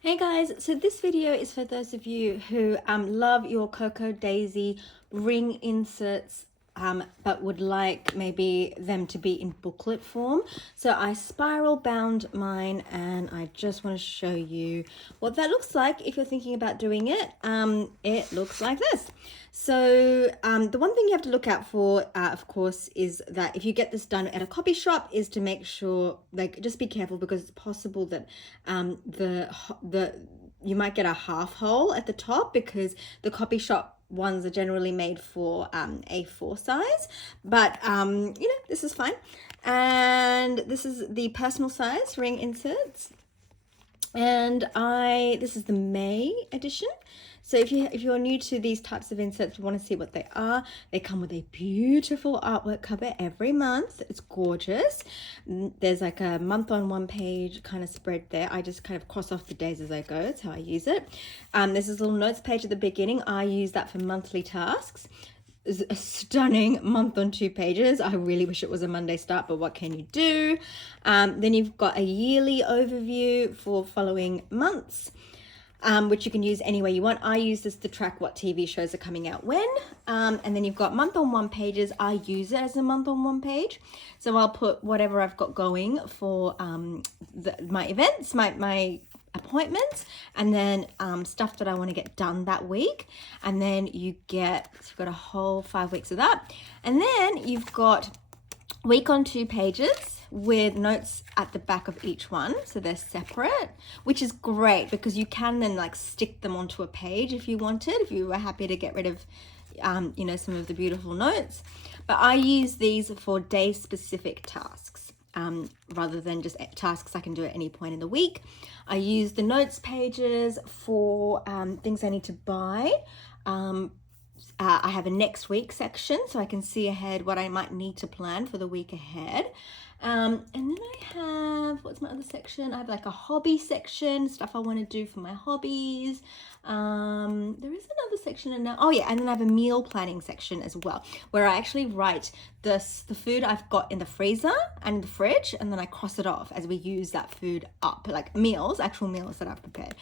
Hey guys, so this video is for those of you who love your Cocoa Daisy ring inserts but would like maybe them to be in booklet form. So I spiral bound mine and I just want to show you what that looks like if you're thinking about doing it. It looks like this. So the one thing you have to look out for, of course, is that if you get this done at a copy shop, is to make sure, like, just be careful because it's possible that the you might get a half hole at the top because the copy shop ones are generally made for A4 size, but this is fine. And this is the personal size ring inserts, and this is the May edition. So if you're new to these types of inserts, want to see what they are, they come with a beautiful artwork cover every month. It's gorgeous. There's like a month on one page kind of spread there. I just kind of cross off the days as I go. That's how I use it. There's this little notes page at the beginning. I use that for monthly tasks. It's a stunning month on 2 pages. I really wish it was a Monday start, but what can you do? Then you've got a yearly overview for following months, which you can use any way you want. I use this to track what TV shows are coming out when. And then you've got month on one pages. I use it as a month on one page. So I'll put whatever I've got going for my events, my appointments, and then stuff that I want to get done that week. And then you've got a whole 5 weeks of that. And then you've got week on 2 pages with notes at the back of each one, so they're separate, which is great because you can then like stick them onto a page if you wanted, if you were happy to get rid of some of the beautiful notes. But I use these for day specific tasks rather than just tasks I can do at any point in the week. I use the notes pages for things I need to buy. I have a next week section so I can see ahead what I might need to plan for the week ahead. And then I have, what's my other section? I have like a hobby section, stuff I want to do for my hobbies. There is another section in there. Oh yeah, and then I have a meal planning section as well, where I actually write the food I've got in the freezer and the fridge, and then I cross it off as we use that food up, like meals, actual meals that I've prepared,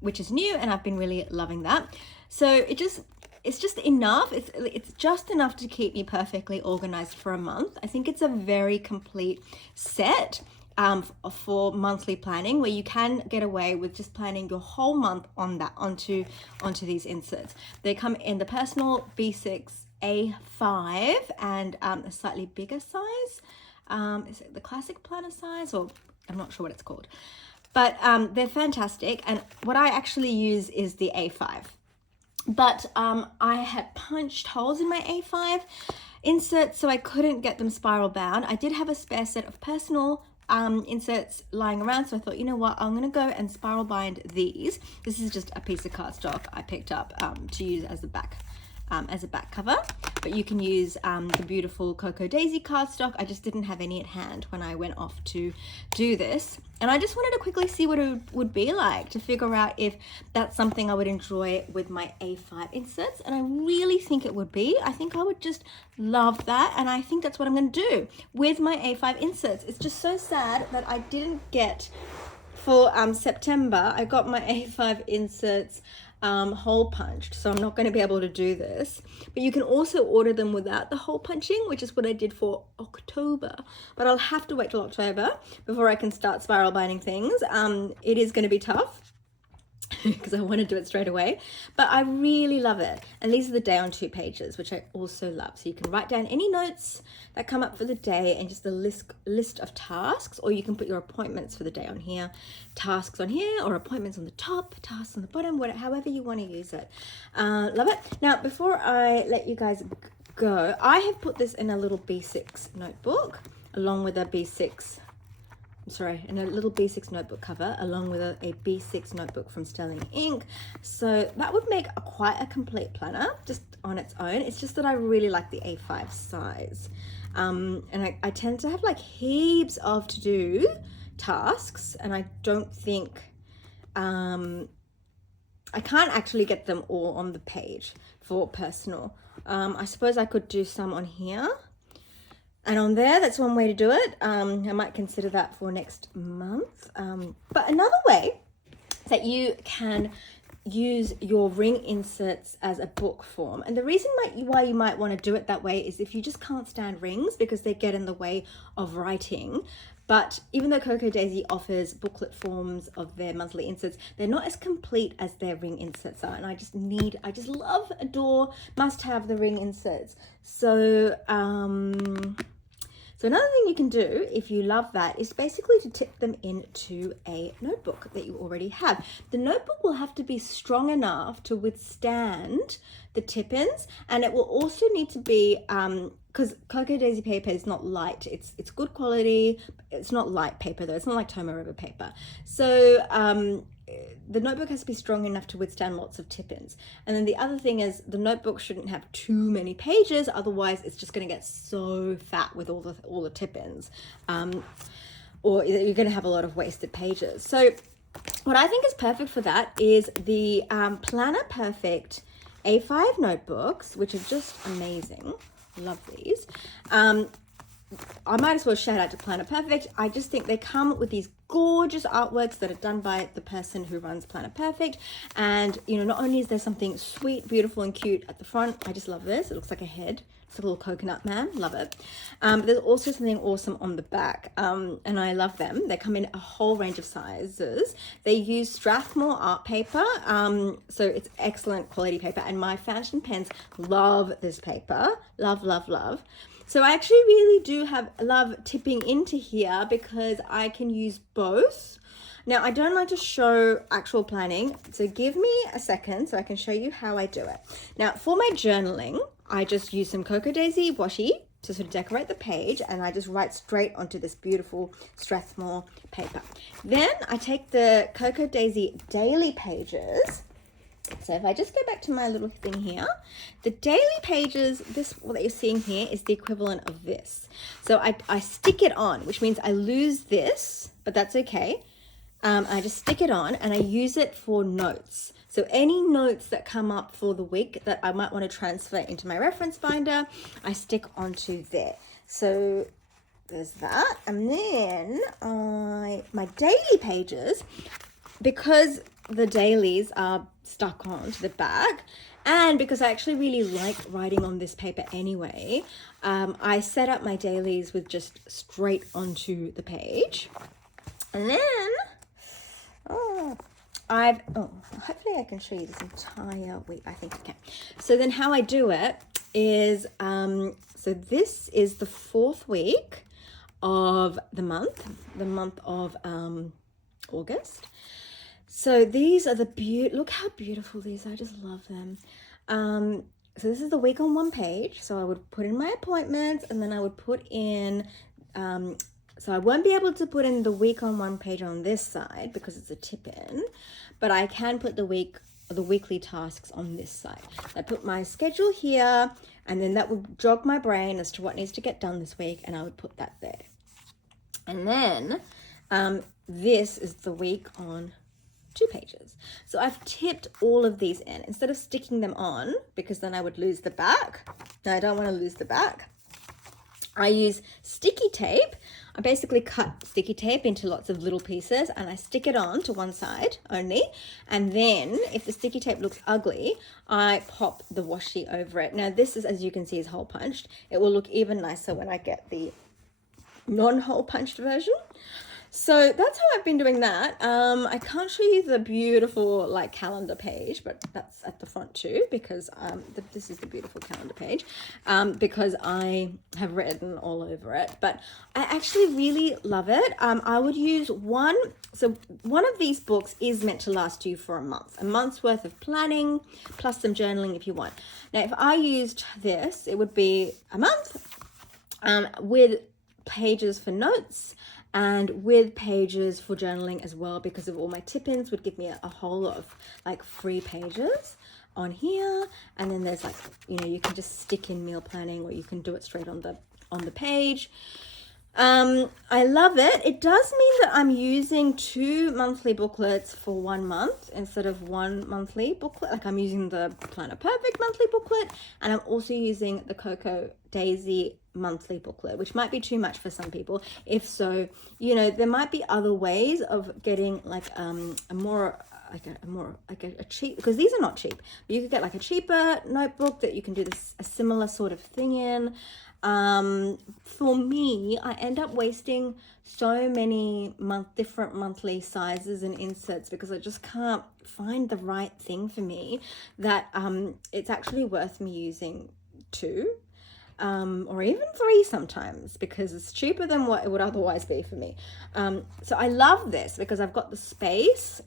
which is new, and I've been really loving that. So it's just enough. It's just enough to keep me perfectly organized for a month. I think it's a very complete set for monthly planning, where you can get away with just planning your whole month on that onto these inserts. They come in the personal B6 A5 and a slightly bigger size. Is it the classic planner size, or I'm not sure what it's called, but they're fantastic. And what I actually use is the A5. But I had punched holes in my A5 inserts, so I couldn't get them spiral bound. I did have a spare set of personal inserts lying around, so I thought, you know what, I'm gonna go and spiral bind these. This is just a piece of cardstock I picked up to use as a back cover, but you can use the beautiful Cocoa Daisy cardstock. I just didn't have any at hand when I went off to do this, and I just wanted to quickly see what it would be like to figure out if that's something I would enjoy with my A5 inserts, and I really think it would be. I think I would just love that, and I think that's what I'm going to do with my A5 inserts. It's just so sad that I didn't get, for September, I got my A5 inserts hole punched, so I'm not going to be able to do this. But you can also order them without the hole punching, which is what I did for October, but I'll have to wait till October before I can start spiral binding things. It is going to be tough because I want to do it straight away, but I really love it. And these are the day on 2 pages, which I also love. So you can write down any notes that come up for the day and just a list of tasks, or you can put your appointments for the day on here, tasks on here, or appointments on the top, tasks on the bottom, whatever, however you want to use it. Love it. Now, before I let you guys go, I have put this in a little B6 notebook along with a in a little B6 notebook cover, along with a B6 notebook from Sterling Ink. So that would make quite a complete planner just on its own. It's just that I really like the A5 size. And I tend to have like heaps of to-do tasks, and I don't think, I can't actually get them all on the page for personal. I suppose I could do some on here. And on there, that's one way to do it. I might consider that for next month. But another way that you can use your ring inserts as a book form. And the reason why you might want to do it that way is if you just can't stand rings because they get in the way of writing. But even though Cocoa Daisy offers booklet forms of their monthly inserts, they're not as complete as their ring inserts are. And I just love, adore, must have the ring inserts. So, so another thing you can do if you love that is basically to tip them into a notebook that you already have. The notebook will have to be strong enough to withstand the tip-ins, and it will also need to be, because Cocoa Daisy paper is not light. It's good quality. It's not light paper though. It's not like Tomorrow paper. So the notebook has to be strong enough to withstand lots of tip-ins. And then the other thing is the notebook shouldn't have too many pages, otherwise it's just going to get so fat with all the tip-ins, or you're going to have a lot of wasted pages. So what I think is perfect for that is the Planner Perfect A5 notebooks, which are just amazing. Love these. I might as well shout out to Planner Perfect. I just think they come with these gorgeous artworks that are done by the person who runs Planner Perfect. And, you know, not only is there something sweet, beautiful, and cute at the front, I just love this. It looks like a head. It's like a little coconut man. Love it. But there's also something awesome on the back. And I love them. They come in a whole range of sizes. They use Strathmore art paper. So it's excellent quality paper. And my fountain pens love this paper. Love, love, love. So I actually really do love tipping into here because I can use both. Now, I don't like to show actual planning, so give me a second so I can show you how I do it. Now, for my journaling, I just use some Cocoa Daisy washi to sort of decorate the page, and I just write straight onto this beautiful Strathmore paper. Then I take the Cocoa Daisy daily pages. So if I just go back to my little thing here, the daily pages, what you're seeing here is the equivalent of this. So I stick it on, which means I lose this, but that's okay. I just stick it on and I use it for notes. So any notes that come up for the week that I might want to transfer into my reference binder, I stick onto there. So there's that. And then my daily pages, because the dailies are stuck onto the back, and because I actually really like writing on this paper anyway, I set up my dailies with just straight onto the page. And then hopefully I can show you this entire week. I think I can. So then how I do it is, so this is the 4th week of the month of August. So these are look how beautiful these are. I just love them. So this is the week on one page. So I would put in my appointments, and then I would put in, so I won't be able to put in the week on one page on this side because it's a tip in, but I can put the weekly tasks on this side. I put my schedule here, and then that would jog my brain as to what needs to get done this week, and I would put that there. And then this is the week on 2 pages. So I've tipped all of these in instead of sticking them on, because then I would lose the back. Now I don't want to lose the back. I use sticky tape. I basically cut sticky tape into lots of little pieces and I stick it on to one side only. And then if the sticky tape looks ugly, I pop the washi over it. Now this is, as you can see, is hole punched. It will look even nicer when I get the non-hole punched version. So that's how I've been doing that. I can't show you the beautiful like calendar page, but that's at the front too, because this is the beautiful calendar page, because I have written all over it. But I actually really love it. I would use one of these books is meant to last you for a month's worth of planning, plus some journaling if you want. Now, if I used this, it would be a month with pages for notes, and with pages for journaling as well, because of all my tip-ins would give me a whole lot of like free pages on here. And then there's like, you know, you can just stick in meal planning, or you can do it straight on the page. I love it. It does mean that I'm using 2 monthly booklets for 1 month instead of one monthly booklet. Like I'm using the Planner Perfect monthly booklet, and I'm also using the Cocoa Daisy monthly booklet, which might be too much for some people. If so, you know, there might be other ways of getting like a more like a cheap, because these are not cheap, but you could get like a cheaper notebook that you can do this a similar sort of thing in. For me, I end up wasting so many different monthly sizes and inserts because I just can't find the right thing for me, that it's actually worth me using 2 or even 3 sometimes, because it's cheaper than what it would otherwise be for me. So I love this because I've got the space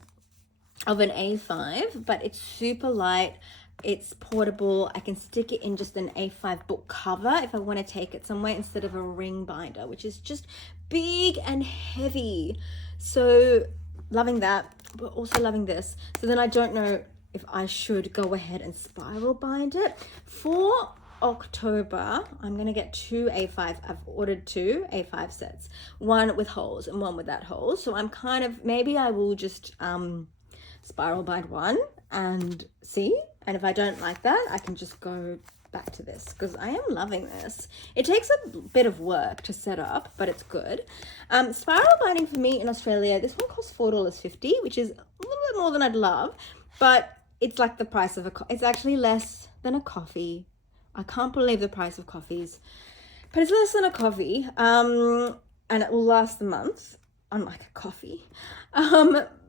of an A5, but it's super light. It's portable. I can stick it in just an A5 book cover if I want to take it somewhere, instead of a ring binder, which is just big and heavy. So loving that, but also loving this. So then I don't know if I should go ahead and spiral bind it. For October, I'm gonna get 2 A5. I've ordered 2 A5 sets, one with holes and one without holes. So I'm kind of, maybe I will just spiral bind one and see, and if I don't like that, I can just go back to this, because I am loving this. It takes a bit of work to set up, but it's good. Spiral binding for me in Australia, this one costs $4.50, which is a little bit more than I'd love, but it's like the price of it's actually less than a coffee. I can't believe the price of coffees, but it's less than a coffee, and it will last the month, unlike a coffee.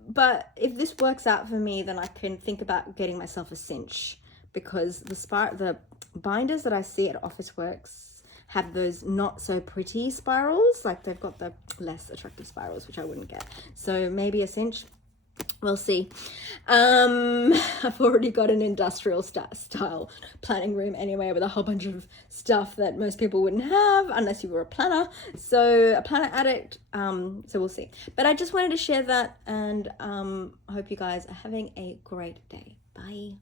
But if this works out for me, then I can think about getting myself a cinch, because the binders that I see at Officeworks have those not so pretty spirals. Like they've got the less attractive spirals, which I wouldn't get. So maybe a cinch. We'll see. I've already got an industrial style planning room anyway, with a whole bunch of stuff that most people wouldn't have unless you were a planner. So a planner addict. So we'll see. But I just wanted to share that, and I hope you guys are having a great day. Bye.